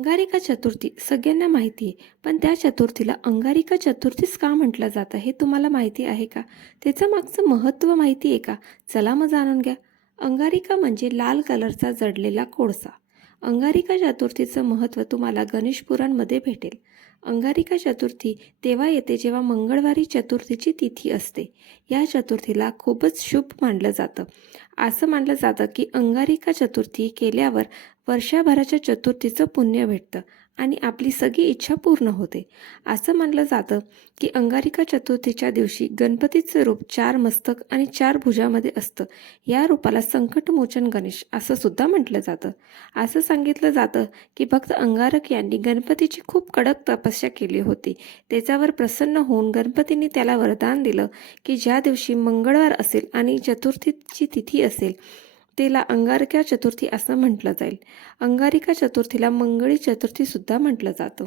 अंगारिका चतुर्थी सगळ्यांना माहिती आहे. पण त्या चतुर्थीला अंगारिका चतुर्थीच का म्हटलं जातं हे तुम्हाला माहिती आहे का? त्याचं मागचं महत्त्व माहिती आहे का? चला मग जाणून घ्या. अंगारिका म्हणजे लाल कलरचा जडलेला कोळसा. अंगारिका चतुर्थीचं महत्त्व तुम्हाला गणेश पुराणमध्ये भेटेल. अंगारिका चतुर्थी? तेव्हा येते जेव्हा मंगळवारी चतुर्थीची तिथी असते. या चतुर्थीला खूपच शुभ मानलं जातं. असं मानलं जातं की अंगारिका चतुर्थी केल्यावर वर्षभराच्या चतुर्थीचं पुण्य भेटतं आणि आपली सगळी इच्छा पूर्ण होते. असं मानलं जातं की अंगारिका चतुर्थीच्या दिवशी गणपतीचं रूप चार मस्तक आणि चार भुजामध्ये असतं. या रूपाला संकटमोचन गणेश असं सुद्धा म्हटलं जातं. असं सांगितलं जातं की भक्त अंगारक यांनी गणपतीची खूप कडक तपस्या केली होती. त्याच्यावर प्रसन्न होऊन गणपतींनी त्याला वरदान दिलं की ज्या दिवशी मंगळवार असेल आणि चतुर्थीची तिथी असेल त्याला अंगारिका चतुर्थी असं म्हटलं जाईल. अंगारिका चतुर्थीला मंगळी चतुर्थीसुद्धा म्हटलं जातं.